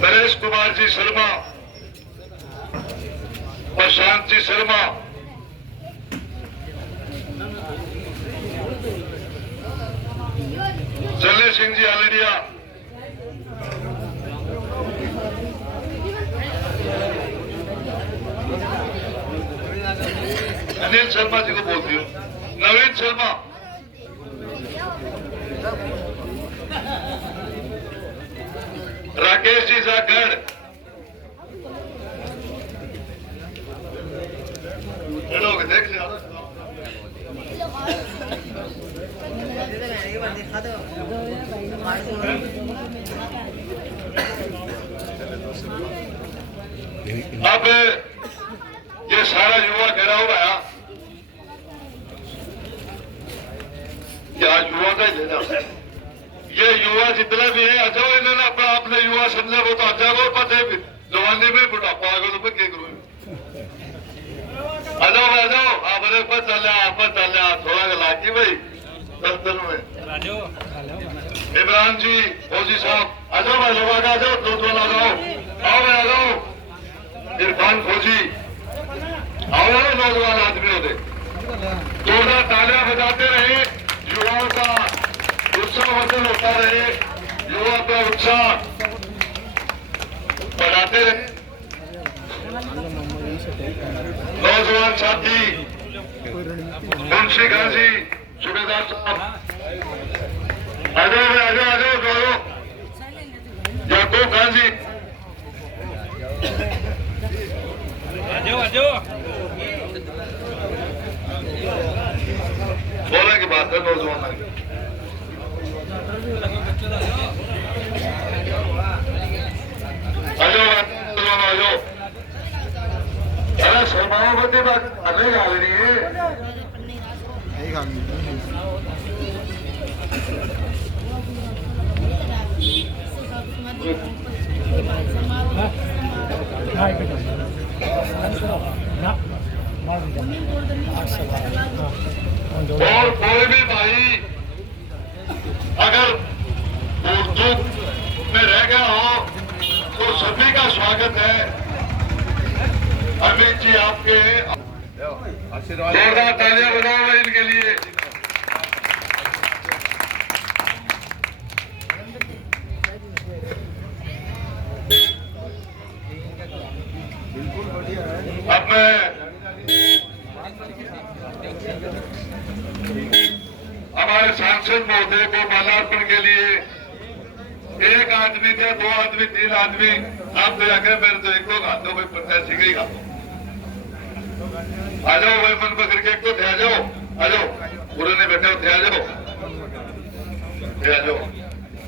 नरेश कुमार जी शर्मा, प्रशांत जी शर्मा, जल्ले सिंह जी आलड़िया, अनिल शर्मा जी को बोलती हूँ, नवीन शर्मा, राकेश जी जाखड़, लोग देख लिया अब ये सारा युवा घेरा हुआ है, आज युवा का ही लेना, ये युवा जितना भी है अच्छा इन्होंने अपना अपने युवा समझा वो तो अच्छा वो पता है जवानी में बुढ़ापा आ गया तो मैं क्या करूँ आ जाओ आप अरे चल थोड़ा लाठी भाई दफ्तर में इमरान जी फौजी साहब आ जाओ भाई लोग आ जाओ दो आ जाओ आओ भाई आ जाओ इरफान फौजी आओ नौजवान आदमी होते जोरदार तालियां बजाते रहे युवाओं का उत्साहवर्धन होता रहे युवा का उत्साह बढ़ाते रहे नौजवान साथी मुंशी गाजी सूबेदार साहब आ जाओ याकूब खान जी बोले की बात है नौजवान आ जाओ अरे शर्माओं बंदी बात अरे गा रही है और कोई भी भाई अगर उर्दू में रह गया हो तो सभी का स्वागत है। अमित जी आपके जोरदार तालियां बजाओ इनके लिए। अब मैं हमारे सांसद महोदय को माल्यार्पण के लिए एक आदमी थे, दो आदमी, तीन आदमी आप तो आगे मेरे तो एक लोग हाथों में प्रत्याशी गई आ जाओ भाई मन पकड़ के एक तो थे आ जाओ पूरे ने बैठे थे आ जाओ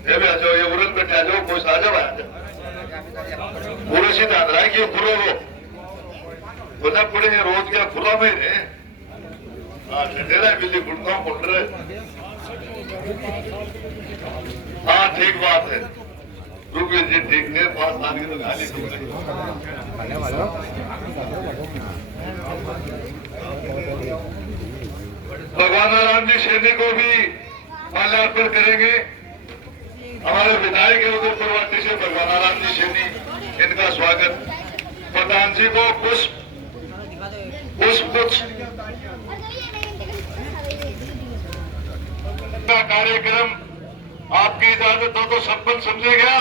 ये भी आ जाओ ये उड़न बैठे आ जाओ कोई आ जाओ पूरे से ध्यान रहा कि पूरा वो बोला पूरे ये रोज क्या खुला में है तेरा बिल्ली गुड़का पुट रहे। हाँ ठीक बात है रुकिए जी ठीक है 5 साल की तो गाली भगवान राम जी सैनी को भी माल्यार्पण करेंगे। हमारे विधायक है उधर प्रवासी से भगवान राम जी सैनी इनका स्वागत। प्रधान जी को पुष्प कार्यक्रम आपकी इजाजत हो तो संपन्न समझेगा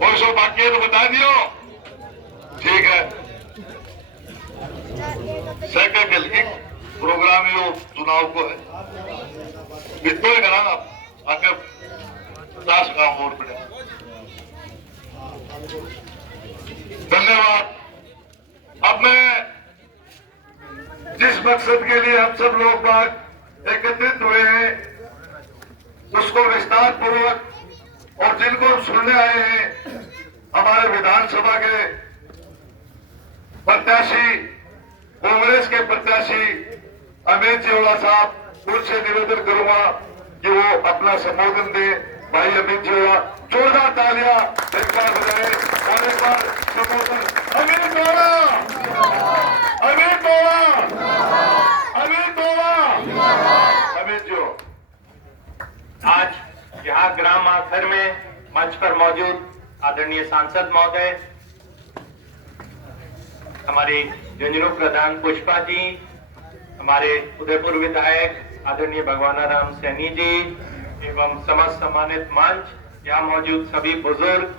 और सो बाकी है तो बता दियो ठीक है। सेक्रेटरी की प्रोग्राम यो चुनाव को है बिल्कुल कराना आगे 10 काम और पड़े। धन्यवाद। अब मैं जिस मकसद के लिए हम सब लोग बात एकत्रित हुए हैं उसको विस्तार पूर्वक और जिनको हम सुनने आए हैं हमारे विधानसभा के प्रत्याशी कांग्रेस के प्रत्याशी अमित जीवाला साहब उनसे निवेदन करूंगा कि वो अपना संबोधन दे। भाई अमित जीवाला जोरदार तालियां और एक बार सपोर्टर अमित बोला, अमित बोला, अमित बोला, अमित जो आज यहाँ ग्राम आखर में मंच पर मौजूद आदरणीय सांसद महोदय, हमारे झुंझुनू प्रधान पुष्पा जी, हमारे उदयपुर विधायक आदरणीय भगवानाराम सैनी जी एवं समस्त सम्मानित मंच, यहाँ मौजूद सभी बुजुर्ग,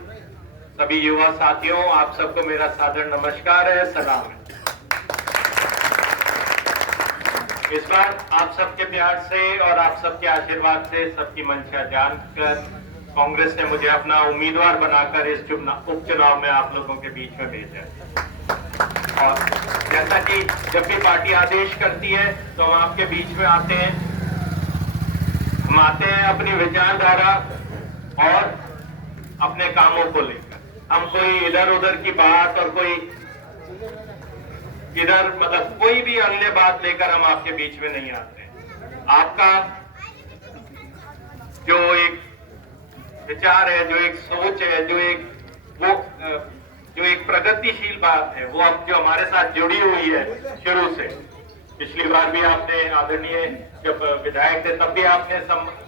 सभी युवा साथियों, आप सबको मेरा सादर नमस्कार है, सलाम है। इस बार आप सबके प्यार से और आप सबके आशीर्वाद से, सबकी मंशा जानकर कांग्रेस ने मुझे अपना उम्मीदवार बनाकर इस उपचुनाव में आप लोगों के बीच में भेजा। और जैसा कि जब भी पार्टी आदेश करती है तो हम आपके बीच में आते हैं। हम आते हैं अपनी विचारधारा और अपने कामों को लेकर। हम कोई इधर उधर की बात और कोई इधर मतलब कोई भी अन्य बात लेकर हम आपके बीच में नहीं आते। आपका जो एक विचार है, जो एक सोच है, जो एक प्रगतिशील बात है, वो अब जो हमारे साथ जुड़ी हुई है शुरू से। पिछली बार भी आपने आदरणीय जब विधायक थे तब भी आपने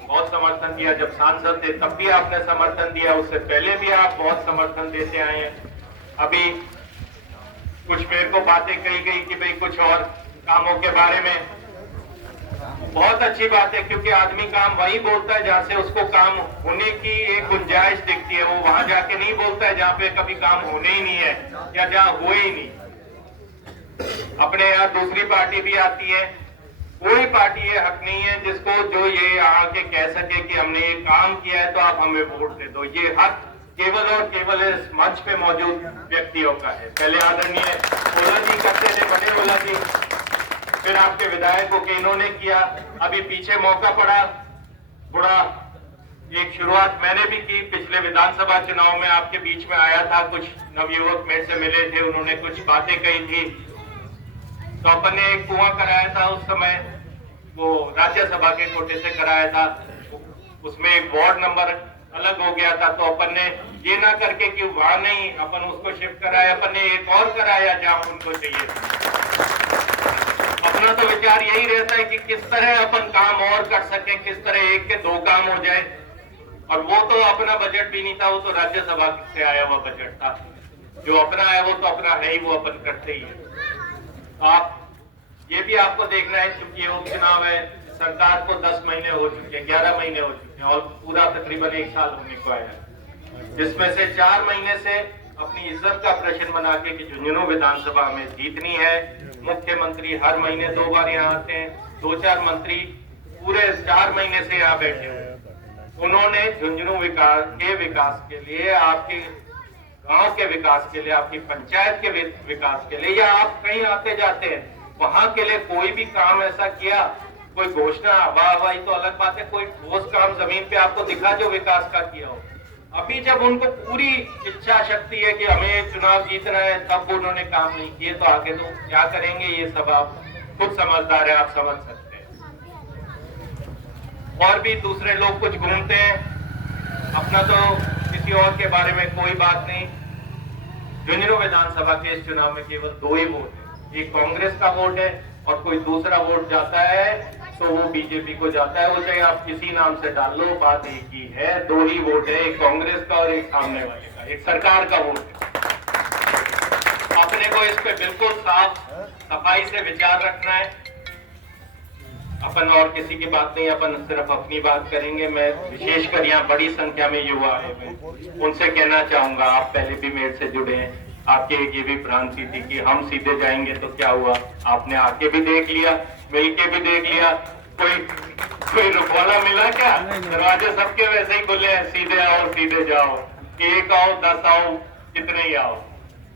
बहुत समर्थन दिया, जब सांसद थे तब भी आपने समर्थन दिया, उससे पहले भी आप बहुत समर्थन देते आए हैं। अभी कुछ मेरे को बातें कही गई कि भाई कुछ और कामों के बारे में, बहुत अच्छी बात है, क्योंकि आदमी काम वही बोलता है जहां से उसको काम होने की एक गुंजाइश दिखती है। वो वहां जाके नहीं बोलता है जहां पे कभी काम होने ही नहीं है या जहां हुए ही नहीं। अपने यहाँ दूसरी पार्टी भी आती है, कोई पार्टी ये हक नहीं है जिसको जो ये आके कह सके कि हमने ये काम किया है तो आप हमें वोट दे दो। ये हक केवल और केवल इस मंच पे मौजूद व्यक्तियों का है। पहले आदरणीय ओला जी करते थे, बड़े ओला जी, फिर आपके विधायकों के इन्होंने किया, अभी पीछे मौका पड़ा बुरा। एक शुरुआत मैंने भी की, पिछले विधानसभा चुनाव में आपके बीच में आया था, कुछ नवयुवक मेरे से मिले थे, उन्होंने कुछ बातें कही थी, तो अपन ने एक कुआं कराया था उस समय, वो राज्यसभा के कोटे से कराया था, उसमें एक वार्ड नंबर अलग हो गया था, तो अपन ने ये ना करके कि वहां नहीं, अपन उसको शिफ्ट कराया, अपन ने एक और कराया जहां उनको चाहिए था। अपना तो विचार यही रहता है कि किस तरह अपन काम और कर सके, किस तरह एक के दो काम हो जाए। और वो तो अपना बजट भी नहीं था, वो तो राज्यसभा से आया हुआ बजट था। जो अपना है वो तो अपना है ही, वो अपन करते ही है। आप ये भी आपको देखना है, क्योंकि ये उपचुनाव है, सरकार को 10 महीने हो चुके हैं, 11 महीने हो चुके हैं और पूरा तकरीबन 1 साल होने को आया है, जिसमें से 4 महीने से अपनी इज्जत का प्रश्न बना के कि झुंझुनू विधानसभा में जीतनी है। मुख्यमंत्री हर महीने 2 बार यहाँ आते हैं, 2-4 मंत्री पूरे 4 महीने से यहाँ बैठे हुए। उन्होंने झुंझुनू के विकास के लिए, आपके गांव के विकास के लिए, आपकी पंचायत के विकास के लिए, या आप कहीं आते जाते हैं वहां के लिए कोई भी काम ऐसा किया, कोई घोषणा वाह तो अलग बात है, कोई ठोस काम जमीन पे आपको दिखा जो विकास का किया हो। अभी जब उनको पूरी इच्छा शक्ति है कि हमें चुनाव जीतना है, तब उन्होंने काम नहीं किए, तो आगे तो क्या करेंगे, ये सब आप खुद समझदार है, आप समझ सकते हैं। और भी दूसरे लोग कुछ घूमते हैं, अपना तो किसी और के बारे में कोई बात नहीं। झुंझुनू विधानसभा के इस चुनाव में केवल 2 ही वोट है, एक कांग्रेस का वोट है और कोई दूसरा वोट जाता है तो वो बीजेपी को जाता है। वो चाहे आप किसी नाम से डाल लो, बात एक ही है, 2 ही वोट है, एक कांग्रेस का और एक सामने वाले का, एक सरकार का वोट है। अपने को इस पे बिल्कुल साफ सफाई से विचार रखना है। अपन और किसी की बात नहीं, अपन सिर्फ अपनी बात करेंगे। मैं विशेषकर यहाँ बड़ी संख्या में युवा है, उनसे कहना चाहूंगा, आप पहले भी मेरे से जुड़े हैं, आपकी एक ये भी भ्रांति थी कि हम सीधे जाएंगे तो क्या हुआ, आपने आके भी देख लिया, मिलके भी देख लिया, कोई रुकवाला मिला क्या? दरवाजे सबके वैसे ही खुले हैं, सीधे आओ सीधे जाओ, 1 आओ 10 आओ, कितने ही आओ।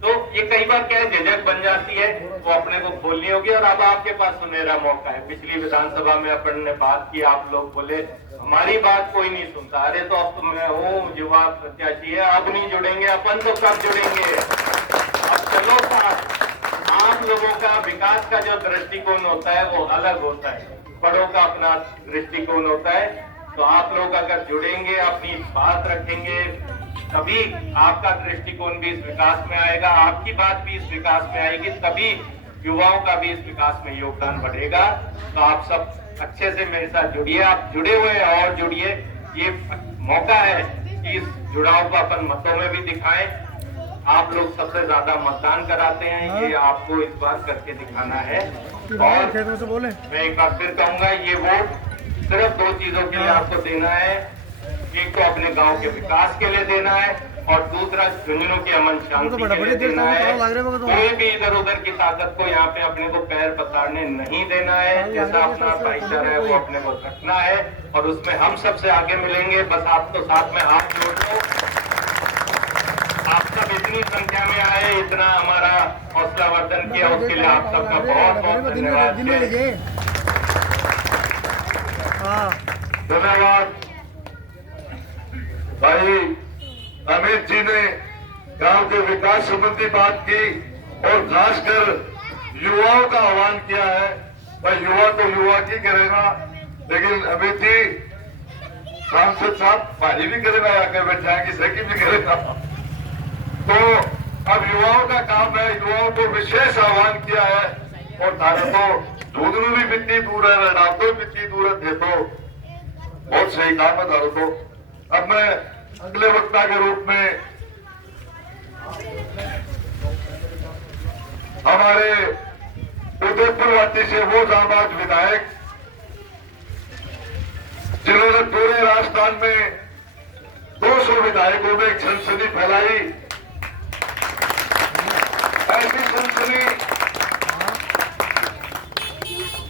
तो ये कई बार क्या है, झिझक बन जाती है, वो अपने को खोलनी होगी। और अब आपके पास सुनहरा मौका है। पिछली विधानसभा में अपन ने बात की, आप लोग बोले हमारी बात कोई नहीं सुनता, अरे तो अब तो मैं हूँ, युवा प्रत्याशी है, अब नहीं जुड़ेंगे, अपन तो कब जुड़ेंगे, अब चलो साथ। आप लोगों का विकास का जो दृष्टिकोण होता है वो अलग होता है, बड़ों का अपना दृष्टिकोण होता है। तो आप लोग अगर जुड़ेंगे, अपनी बात रखेंगे, तभी आपका दृष्टिकोण भी इस विकास में आएगा, आपकी बात भी इस विकास में आएगी, तभी युवाओं का भी इस विकास में योगदान बढ़ेगा। तो आप सब अच्छे से मेरे साथ जुड़िए, आप जुड़े हुए हैं और जुड़िए। ये मौका है कि इस जुड़ाव को अपन मतों में भी दिखाएं। आप लोग सबसे ज्यादा मतदान कराते हैं, ये आपको इस बार करके दिखाना है। और मैं एक बार फिर कहूंगा, ये वोट सिर्फ दो चीजों के लिए आपको देना है। एक तो अपने गांव के विकास के लिए देना है और दूसरा झुंझुनू की अमन शांति के लिए देना है। कोई भी इधर उधर की ताकत को यहाँ पे अपने को पैर पसारने नहीं देना है। जैसा अपना भाईचारा है वो अपने को रखना है और उसमें हम सबसे आगे मिलेंगे। बस आप तो साथ में हाथ जोड़ लो। आप सब इतनी संख्या में आए, इतना हमारा हौसला वर्धन किया, उसके लिए आप सबका बहुत बहुत धन्यवाद। धन्यवाद भाई अमित जी ने गांव के विकास संबंधी बात की और खासकर युवाओं का आह्वान किया है। भाई युवा तो युवा की करेगा, लेकिन अमित जी सांसद साहब भारी भी करेगा, आकर बैठाएंगे सकी भी करेगा। तो अब युवाओं का काम है, युवाओं को विशेष आह्वान किया है। और थाने तो झुंझुनू भी इतनी दूर है, रडातो भी इतनी दूर है, थे तो बहुत सही काम है थाने तो। अब मैं अगले वक्ता के रूप में हमारे उदयपुर वाटी से वो जाबाज विधायक जिन्होंने पूरे राजस्थान में 200 विधायकों में एक सनसनी फैलाई, ऐसी सनसनी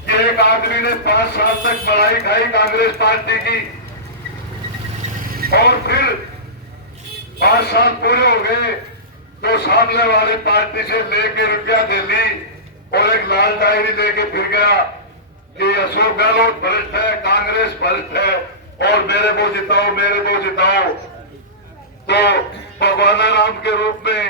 कि एक आदमी ने 5 साल तक पढ़ाई खाई कांग्रेस पार्टी की और फिर 5 साल पूरे हो गए तो सामने वाली पार्टी से लेके रुपया दे ली और एक लाल डायरी लेके फिर गया कि अशोक गहलोत भ्रष्ट है, कांग्रेस भ्रष्ट है और मेरे को जिताओ, मेरे को जिताओ। तो भगवान राम के रूप में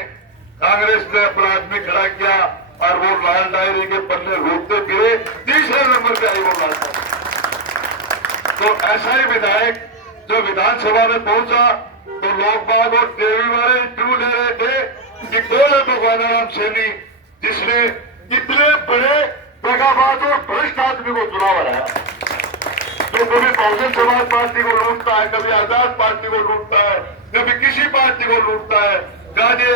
कांग्रेस ने अपना आदमी खड़ा किया और वो लाल डायरी के पन्ने घूमते फिरे, तीसरे नंबर पे आई वो लाल डायरी। तो ऐसा ही विधायक जो विधानसभा में पहुंचा तो लोग बाग और टीवी वाले इंटरव्यू ले रहे थे कि कौन है भगवान राम सैनी जिसने इतने बड़े दगाबाज और भ्रष्ट आदमी को चुनाव हराया, जो कभी बहुजन समाज पार्टी को लूटता है, कभी आजाद पार्टी को लूटता है, कभी किसी पार्टी को लूटता है, गाजे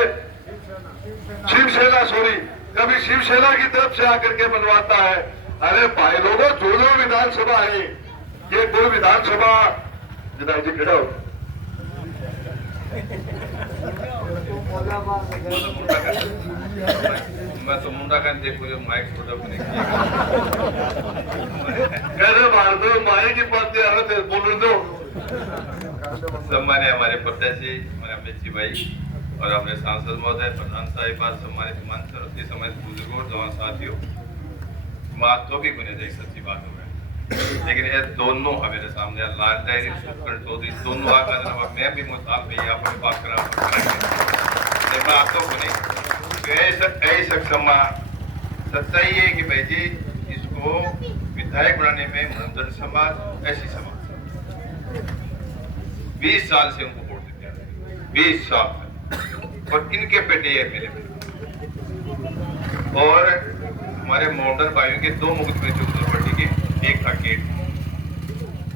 कभी शिवसेना की तरफ से आकर के बनवाता है। अरे भाई लोगों, जो विधानसभा है, ये कोई विधानसभा जी खड़ा हो मैं तो मुंडा का देखो जो माइक छोटा बने कहते मार दो माई की बात थे बोल दो। सम्मान्य हमारे प्रत्याशी हमारे अमित जी भाई और हमारे सांसद महोदय, प्रधान साहिबान, सम्मानित मंच सम्मानित बुजुर्गों, जवान साथियों, बात तो भी गुने जाए, सच्ची बात हो गई। लेकिन ये दोनों हमारे सामने लाल डायरी चौधरी दोनों आकर जनाब मैं भी मुताल भाई आप बात करा बात तो बने ऐसा क्षमा सच्चाई है कि भाई जी इसको विधायक बनाने में मुंडन समाज ऐसी समाज 20 साल से उनको वोट देते हैं, 20 साल और इनके बेटे है मेरे और हमारे मॉडर्न भाइयों के 2 मुकदमे जो प्रॉपर्टी के, एक था गेट,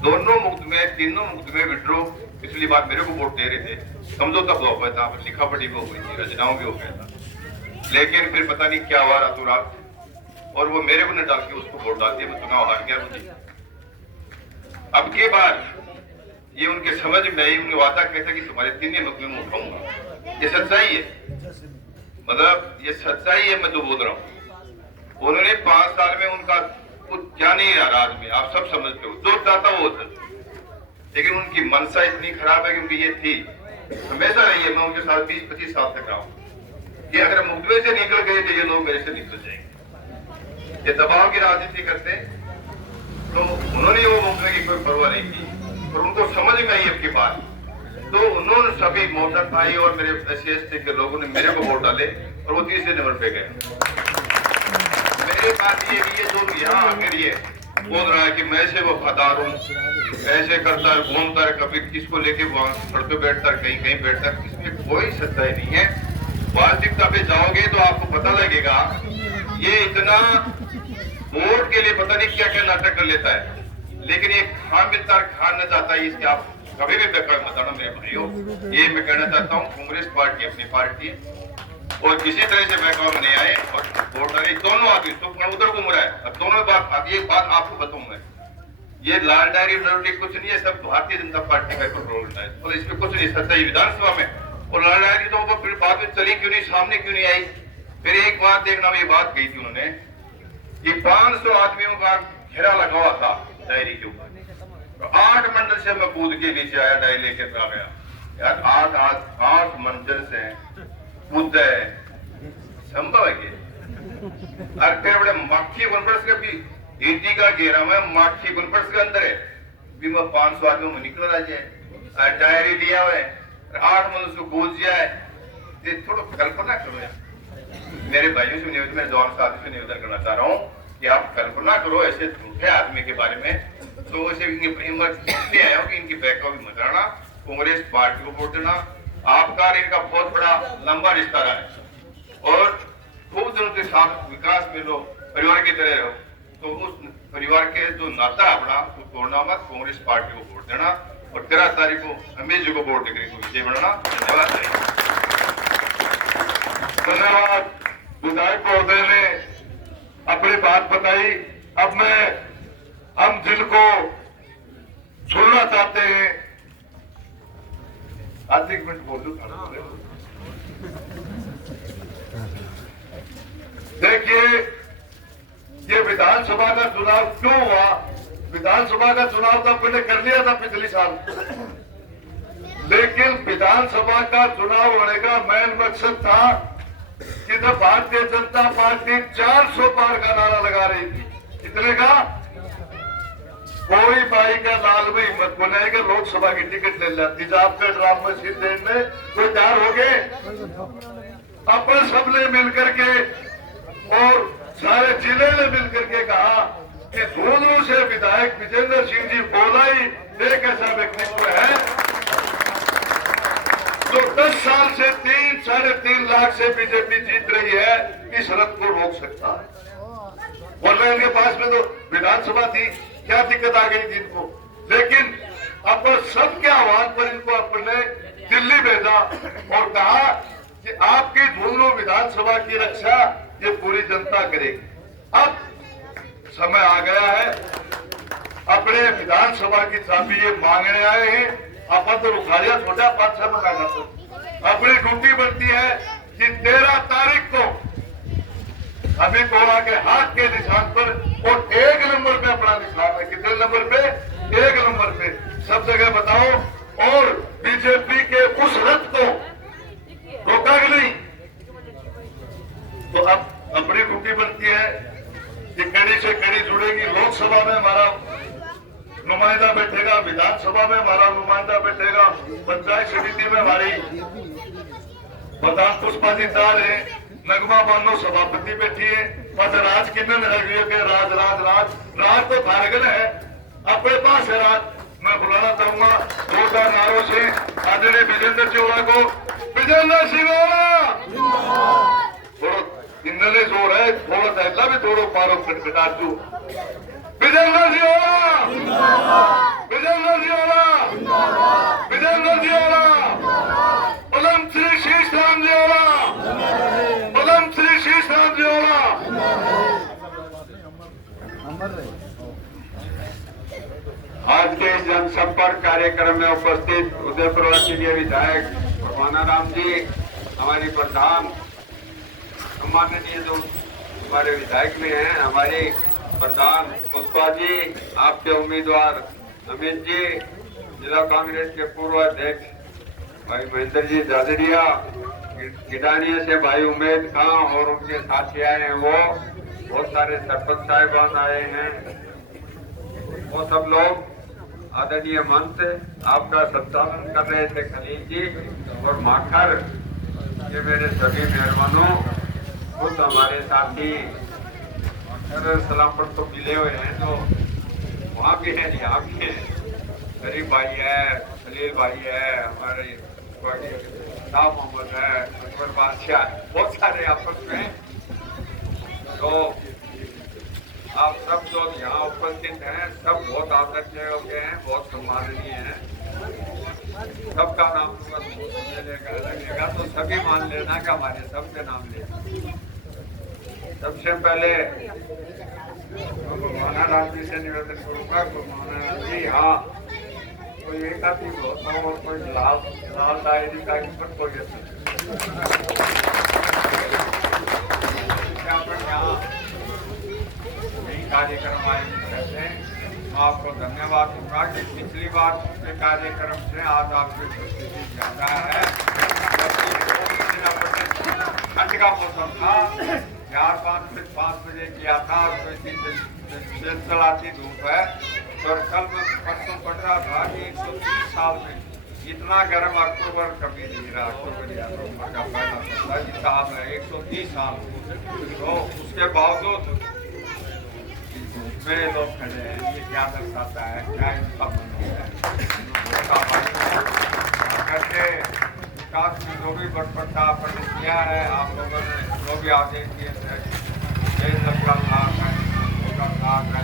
दोनों मुकदमे, तीनों मुकदमे विड्रो पिछली बार मेरे को वोट दे रहे थे, समझौता हुआ हुआ था, लिखा पढ़ी भी हो गई थी, रचनाओं भी हो गया था, लेकिन फिर पता नहीं क्या हुआ रातों रात और वो मेरे को न डाल के उसको वोट डाल दिया, मैं चुनाव हार गया मुझे। अब के बाद ये उनके समझ में आई, उन्हें वादा कहता कि तुम्हारे 3 मुकदमे में उठाऊंगा। ये सच्चाई है, मतलब ये सच्चाई है मैं जो बोल रहा हूँ। उन्होंने 5 साल में उनका कुछ क्या नहीं रहा राज में, आप सब समझते हो, जो चाहता वो होता, लेकिन उनकी मनसा इतनी खराब है क्योंकि ये थी हमेशा रही है, मैं उनके साथ 20-25 साल तक रहा हूँ कि अगर मुकदमे से निकल गए तो ये लोग मेरे से निकल जाएंगे, ये दबाव की राजनीति करते। तो उन्होंने वो मुकदमे की कोई परवाह नहीं की और उनको समझ में आई अब की बात, तो उन्होंने सभी मोटर भाई और मेरे SC/ST के लोगों ने मेरे को वोट डाले और वो 30 नंबर पे गए। मेरी बात ये भी है, जो यहाँ आकर ये बोल रहा है कि मैं ऐसे वफादार हूँ, ऐसे करता है, घूमता है, कभी किसको लेके वहां सड़क पे बैठता है, कहीं कहीं बैठता है, इसमें कोई सच्चाई नहीं है। वास्तविकता पे जाओगे तो आपको पता लगेगा ये इतना वोट के लिए पता नहीं क्या क्या नाटक कर लेता है, लेकिन ये खान मिलता खान न चाहता है, इसके आप कभी भी बेकार मत आना मेरे भाइयों। ये मैं कहना चाहता हूँ, कांग्रेस पार्टी अपनी पार्टी है और किसी तरह से बहकाव में नहीं आए और वोट डाले दोनों आदमी तो उधर घूम रहा है। अब दोनों बात ये बात आपको बताऊंगा, ये लाल डायरी कुछ नहीं है, सब भारतीय जनता पार्टी का कंट्रोल है और इसमें कुछ नहीं सच्चाई विधानसभा में। और लाल डायरी तो फिर बाद में चली क्यों नहीं, सामने क्यों नहीं आई? फिर एक बात देखना, ये बात कही थी उन्होंने कि 500 आदमियों का घेरा लगा हुआ था डायरी के ऊपर, 8 मंजिल से मैं कूद के नीचे आया, डायरी लेकर आ गया। यार 8 मंजिल से कूद है, संभव है कि? अरे बड़े माखी कॉन्फ्रेंस के भी हिंदी का घेरा में माखी कॉन्फ्रेंस के अंदर है भी मैं 500 आदमियों में निकल रहा है, डायरी लिया हुआ है, 8 मंजिल से कूद जाए, ये थोड़ा कल्पना करो यार। मेरे भाइयों से निवेदन, मेरे जवान साथियों से निवेदन करना चाह रहा हूँ कि आप कल्पना करो ऐसे झूठे आदमी के बारे में, तो ऐसे इसलिए आया हूँ कि इनकी बैकअप भी मत रहना, कांग्रेस पार्टी को वोट देना। आपका और इनका बहुत बड़ा लंबा रिश्ता रहा है और खूब दिनों के साथ विकास में लो, परिवार की तरह रहो, तो उस परिवार के जो नाता है अपना तो तोड़ना मत, कांग्रेस पार्टी को वोट देना और 13 तारीख को अमित जी को वोट देकर विजय बनाना। धन्यवाद। धन्यवाद। विधायक महोदय ने अपनी बात बताई। अब हम जिनको सुनना चाहते हैं, आधे एक मिनट बोल दो। देखिए, ये विधानसभा का चुनाव क्यों हुआ? विधानसभा का चुनाव तो अपने कर लिया था पिछले साल, लेकिन विधानसभा का चुनाव होने का मेन मकसद था कि जब भारतीय जनता पार्टी 400 पार का नारा लगा रही थी, कितने का? कोई भाई का लाल में हिम्मत को नहीं कि लोकसभा की टिकट ले लेती, जब आपके ड्रामा मशीन देने कोई तैयार हो गए, अपन सबने मिलकर के और सारे जिले ने मिलकर के कहा कि झुंझुनू से विधायक विजेंद्र सिंह जी बोला ही एक ऐसा व्यक्तित्व है जो 10 साल से 3-3.5 लाख से बीजेपी जीत रही है, इस रथ को रोक सकता है। वरना इनके पास में तो विधानसभा थी, क्या दिक्कत आ गई थी इनको? लेकिन अपन सबके आह्वान पर इनको अपने दिल्ली भेजा और कहा कि आपकी झुंझुनू विधानसभा की रक्षा ये पूरी जनता करेगी। अब समय आ गया है, अपने विधानसभा की चाबी ये मांगने आए हैं। अपन तो रुखारिया छोटा 5-6 में लगा तो अपनी ड्यूटी बनती है कि 13 तारीख को हमें कोड़ा के हाथ के निशान पर और 1 नंबर पे अपना निशान है। कितने नंबर पे? 1 नंबर पे सब जगह बताओ और बीजेपी के उस रथ को रोका कि नहीं? तो अब अपनी ड्यूटी बनती है कि कड़ी से कड़ी जुड़ेगी। लोकसभा में हमारा नुमाइंदा बैठेगा, विधानसभा में हमारा नुमाइंदा बैठेगा, पंचायत समिति में हमारी प्रधान पुष्पा जी दाल है, नगमा बानो सभापति बैठी है, बस राज किन्नन है, राज राज राज राज तो थारगन है, अपने पास है राज। मैं बुलाना चाहूंगा जोरदार नारों से आदरणीय विजेंद्र सिंह को। विजेंद्र सिंह थोड़ा इन्होंने जोर है, थोड़ा सहला भी थोड़ा पारो खटखटा दू। विजेंद्र सिंह विजेंद्र सिंह विजेंद्र सिंह पदम श्री शीश राम जी पदम श्री शीश राम जी। आज के इस जनसंपर्क कार्यक्रम में उपस्थित उदयपुर के विधायक मानाराम जी, हमारी प्रधान सम्माननीय जो हमारे विधायक में हैं, हमारी प्रधान पुष्पा जी, आपके उम्मीदवार अमित जी, जिला कांग्रेस के पूर्व अध्यक्ष भाई महेंद्र जी दादरिया, गिडानिया से भाई उमेद खां और उनके साथी आए हैं, वो बहुत सारे सरपंच साहिबान आए हैं, वो सब लोग आदरणीय मंच आपका संचालन कर रहे थे खलील जी और माखर, ये मेरे सभी मेहमानों, कुछ हमारे साथी सलाम पर तो मिले हुए हैं, जो वहाँ भी है, यहाँ भी है, गरीब भाई है, खलील भाई है, हमारे शाह मोहम्मद है, अकबर बादशाह है, बहुत सारे आपस में। तो आप सब जो यहाँ उपस्थित हैं सब बहुत आदरणीय योग्य हैं, बहुत सम्माननीय हैं। सबका नाम लगेगा तो सभी मान लेना कि हमारे सबके नाम ले। सबसे पहले भगवाना राम जी से निवेदन करूंगा, भगवाना राम जी, हाँ कोई एक आदमी होता हो और कोई लाल डायरी का पर कोई यही कार्यक्रम आयोजित करते हैं। आपको धन्यवाद दूंगा कि पिछली बार के कार्यक्रम से आज आपकी उपस्थिति ज्यादा है। ठंड का मौसम था, 4-5 बजे किया था, तो चलाती धूप है। और कल मैं परसों पढ़ रहा था कि 130 साल में इतना गर्म अक्टूबर कभी नहीं रहा। अक्टूबर या नवंबर का पहला सप्ताह साल है 130 साल। तो उसके बावजूद में लोग खड़े हैं, ये क्या दर्शाता है, क्या इनका मन है करके विकास में जो भी बढ़ता आपने किया है, आप लोगों ने जो भी आदेश दिए थे, का साथ है,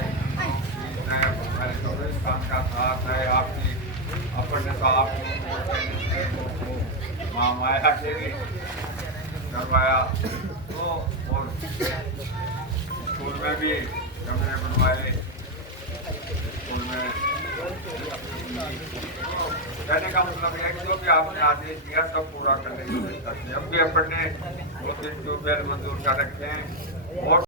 चौबीस्तान का साथ है, आपकी अपने तो आप महामाया के भी करवाया, तो और स्कूल में भी कमरे बनवाए। स्कूल में कहने का मतलब है कि जो भी आपने आदेश दिया सब पूरा करने की कोशिश करते हैं। अब भी अपने 2-3 ट्यूबवेल मंजूर कर रखे हैं और